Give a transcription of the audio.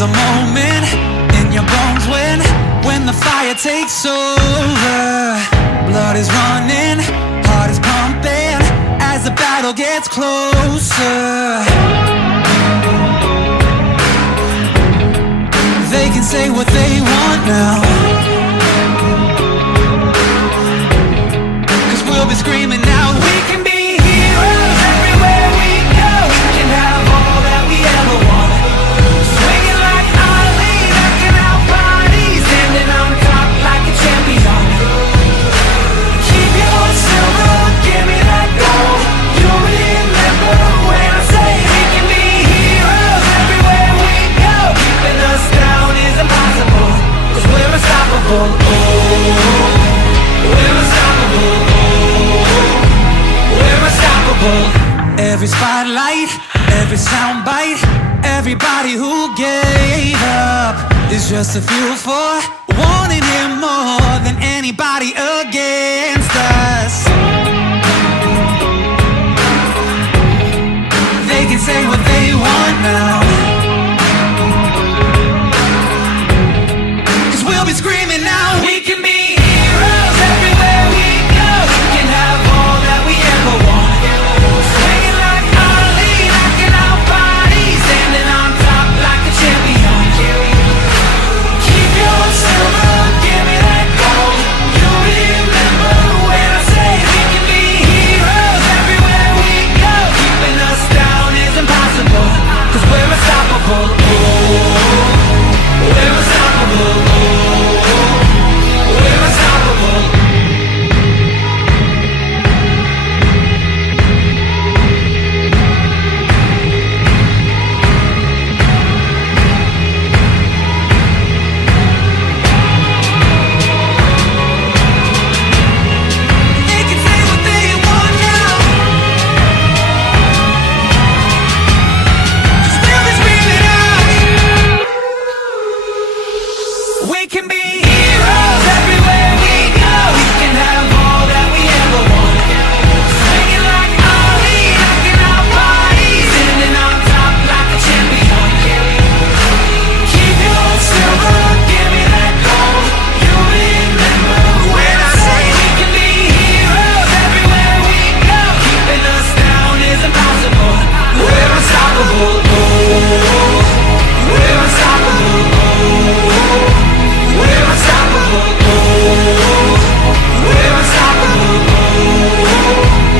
There's a moment in your bones when the fire takes over. Blood is running, heart is pumping as the battle gets closer. They can say what they want now, 'cause we'll be screaming out, we can be heroes everywhere we go. We can have all that we ever want. Swinging like Ali, knocking out bodies, standing on top like a champion. Keep your silver, give me that gold. You'll remember when I say we can be heroes everywhere we go. Keeping us down is impossible, 'cause we're unstoppable. Oh, we're unstoppable. Oh, we're unstoppable. Every spotlight, every soundbite, everybody who gave up is just a fuel for wanting him more than anybody again.